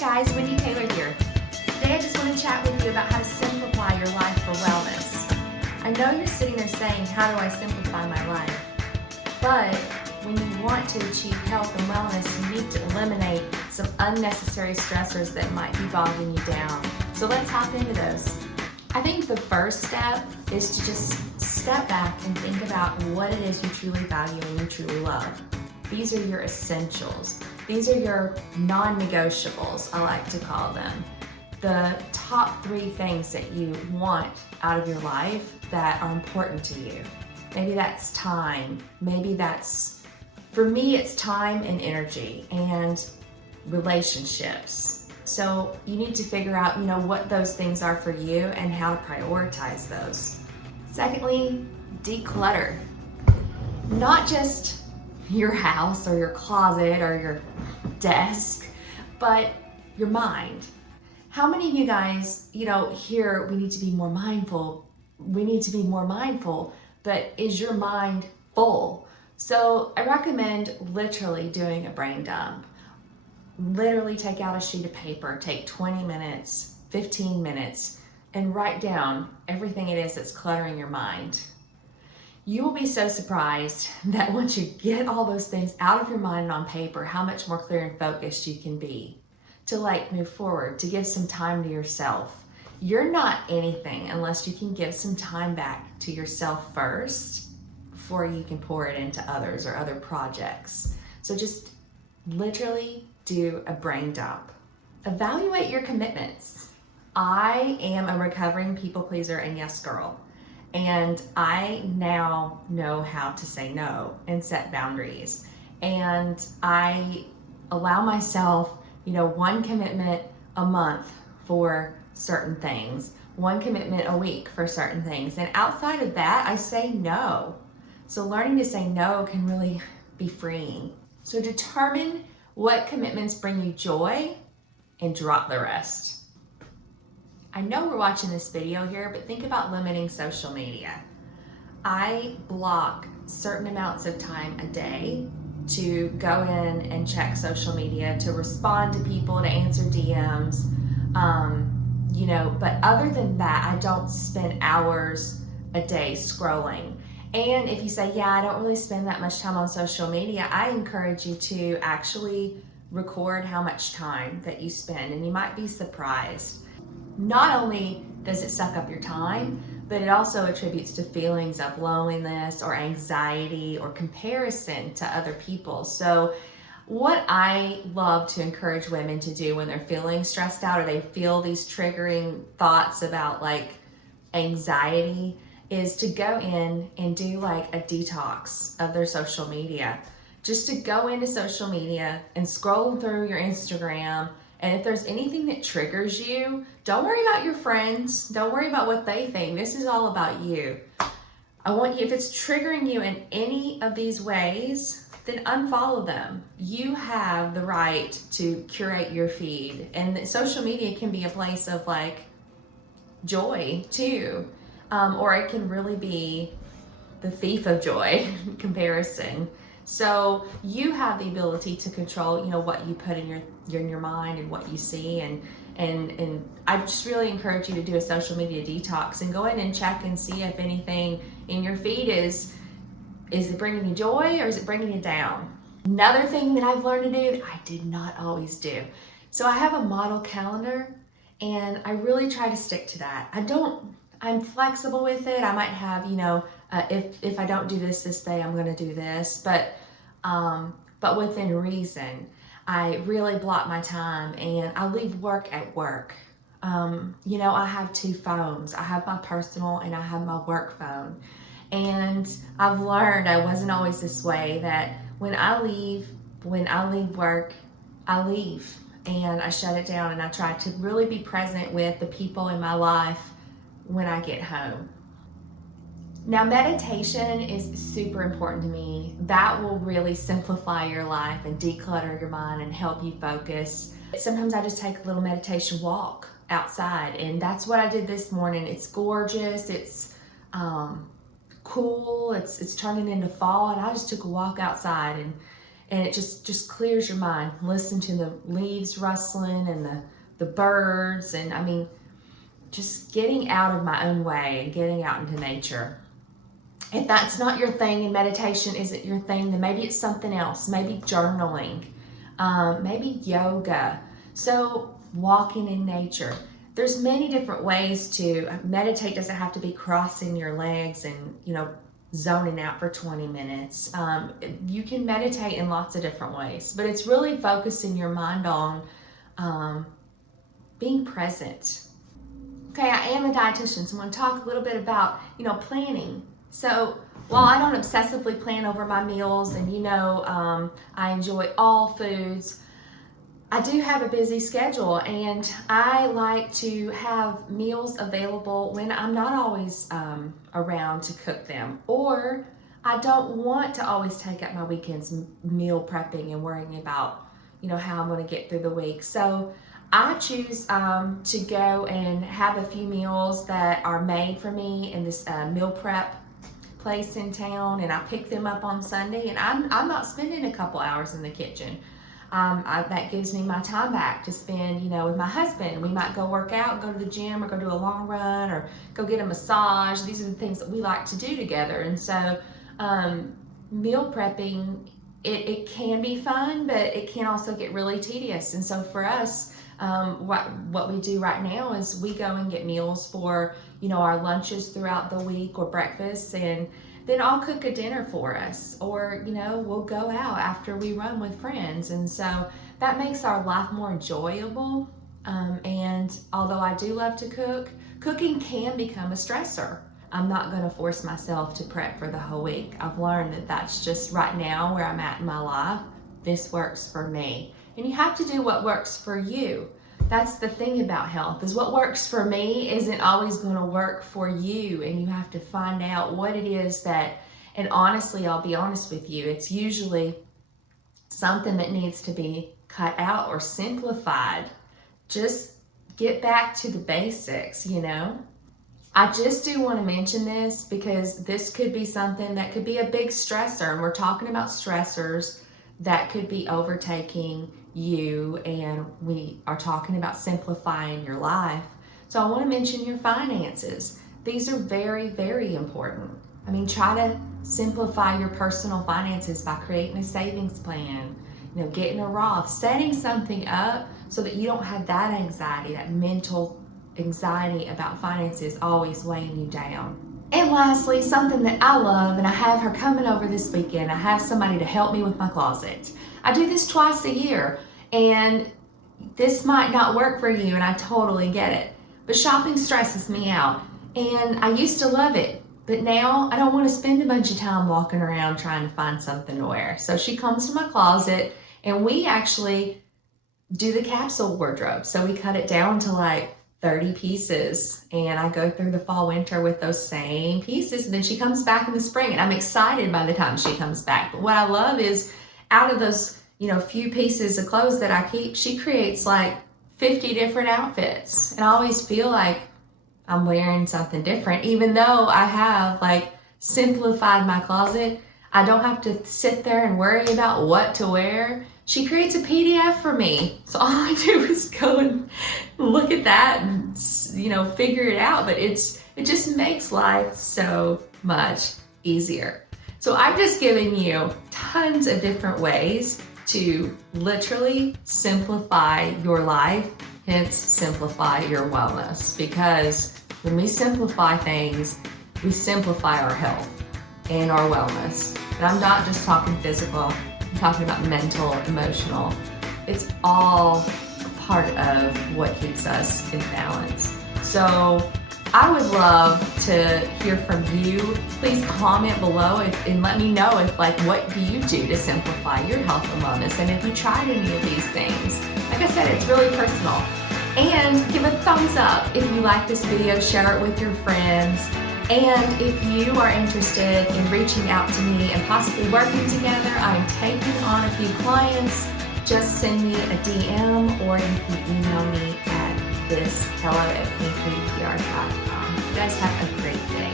Guys, Wendy Taylor here. Today I just want to chat with you about how to simplify your life for wellness. I know you're sitting there saying, how do I simplify my life? But when you want to achieve health and wellness, you need to eliminate some unnecessary stressors that might be bogging you down. So let's hop into those. I think the first step is to just step back and think about what it is you truly value and you truly love. These are your essentials. These are your non-negotiables, I like to call them. The top 3 things that you want out of your life that are important to you. Maybe that's time. Maybe that's, for me, it's time and energy and relationships. So you need to figure out, what those things are for you and how to prioritize those. Secondly, declutter. Not just your house or your closet or your desk, but your mind. How many of you guys, hear we need to be more mindful, but is your mind full? So I recommend literally doing a brain dump. Literally take out a sheet of paper, take 20 minutes, 15 minutes, and write down everything it is that's cluttering your mind. You will be so surprised that once you get all those things out of your mind and on paper, how much more clear and focused you can be to move forward, to give some time to yourself. You're not anything unless you can give some time back to yourself first before you can pour it into others or other projects. So just literally do a brain dump. Evaluate your commitments. I am a recovering people pleaser and yes girl. And I now know how to say no and set boundaries. And I allow myself, one commitment a month for certain things, one commitment a week for certain things. And outside of that, I say no. So learning to say no can really be freeing. So determine what commitments bring you joy and drop the rest. I know we're watching this video here, but think about limiting social media. I block certain amounts of time a day to go in and check social media, to respond to people, to answer DMs, but other than that, I don't spend hours a day scrolling. And if you say, yeah, I don't really spend that much time on social media, I encourage you to actually record how much time that you spend, and you might be surprised. Not only does it suck up your time, but it also attributes to feelings of loneliness or anxiety or comparison to other people. So what I love to encourage women to do when they're feeling stressed out or they feel these triggering thoughts about anxiety is to go in and do a detox of their social media. Just to go into social media and scroll through your Instagram. And if there's anything that triggers you, don't worry about your friends. Don't worry about what they think. This is all about you. I want you, if it's triggering you in any of these ways, then unfollow them. You have the right to curate your feed. And social media can be a place of joy too. Or it can really be the thief of joy comparison. So you have the ability to control, what you put in your mind and what you see, and I just really encourage you to do a social media detox and go in and check and see if anything in your feed is it bringing you joy or is it bringing you down? Another thing that I've learned to do that I did not always do. So I have a model calendar and I really try to stick to that. I'm flexible with it. I might have, if I don't do this day, I'm going to do this, but within reason. I really block my time and I leave work at work. I have 2 phones. I have my personal and I have my work phone. And I've learned, I wasn't always this way, that when I leave work, I leave and I shut it down and I try to really be present with the people in my life when I get home. Now, meditation is super important to me. That will really simplify your life and declutter your mind and help you focus. Sometimes I just take a little meditation walk outside, and that's what I did this morning. It's gorgeous, it's cool, it's turning into fall, and I just took a walk outside and it just clears your mind. Listen to the leaves rustling and the birds, and I mean, just getting out of my own way and getting out into nature. If that's not your thing and meditation isn't your thing, then maybe it's something else. Maybe journaling, maybe yoga. So walking in nature. There's many different ways to meditate. Doesn't have to be crossing your legs and, zoning out for 20 minutes. You can meditate in lots of different ways, but it's really focusing your mind on being present. Okay, I am a dietitian, so I'm going to talk a little bit about, planning. So while I don't obsessively plan over my meals, and I enjoy all foods, I do have a busy schedule, and I like to have meals available when I'm not always around to cook them, or I don't want to always take up my weekends meal prepping and worrying about, how I'm going to get through the week. So I choose to go and have a few meals that are made for me in this meal prep place in town, and I pick them up on Sunday, and I'm not spending a couple hours in the kitchen. That gives me my time back to spend, with my husband. We might go work out, go to the gym, or go do a long run, or go get a massage. These are the things that we like to do together. And so meal prepping, it can be fun, but it can also get really tedious. And so for us, what we do right now is we go and get meals for, our lunches throughout the week or breakfast, and then I'll cook a dinner for us, or, we'll go out after we run with friends. And so that makes our life more enjoyable. And although I do love to cook, cooking can become a stressor. I'm not going to force myself to prep for the whole week. I've learned that that's just right now where I'm at in my life. This works for me. And you have to do what works for you. That's the thing about health, is what works for me isn't always going to work for you, and you have to find out what it is that, and honestly, I'll be honest with you, it's usually something that needs to be cut out or simplified. Just get back to the basics, I just do want to mention this because this could be something that could be a big stressor, and we're talking about stressors that could be overtaking you, and we are talking about simplifying your life. So I want to mention your finances. These are very, very important. I mean, try to simplify your personal finances by creating a savings plan, getting a Roth, setting something up so that you don't have that anxiety, that mental anxiety about finances always weighing you down. And lastly, something that I love, and I have her coming over this weekend. I have somebody to help me with my closet. I do this twice a year, and this might not work for you, and I totally get it. But shopping stresses me out, and I used to love it, but now I don't want to spend a bunch of time walking around trying to find something to wear. So she comes to my closet, and we actually do the capsule wardrobe. So we cut it down to like 30 pieces, and I go through the fall winter with those same pieces, and then she comes back in the spring, and I'm excited by the time she comes back. But what I love is out of those few pieces of clothes that I keep, she creates like 50 different outfits, and I always feel like I'm wearing something different. Even though I have like simplified my closet, I don't have to sit there and worry about what to wear. She creates a PDF for me, so all I do is go and look at that and figure it out. But it just makes life so much easier. So I've just given you tons of different ways to literally simplify your life, hence simplify your wellness. Because when we simplify things, we simplify our health and our wellness. And I'm not just talking physical. I'm talking about mental, emotional. It's all a part of what keeps us in balance. So I would love to hear from you. Please comment below and let me know what do you do to simplify your health and wellness, and if you tried any of these things. Like I said, it's really personal. And give a thumbs up if you like this video, share it with your friends. And if you are interested in reaching out to me and possibly working together, I'm taking on a few clients. Just send me a DM, or you can email me at hello@pancreapr.com. You guys have a great day.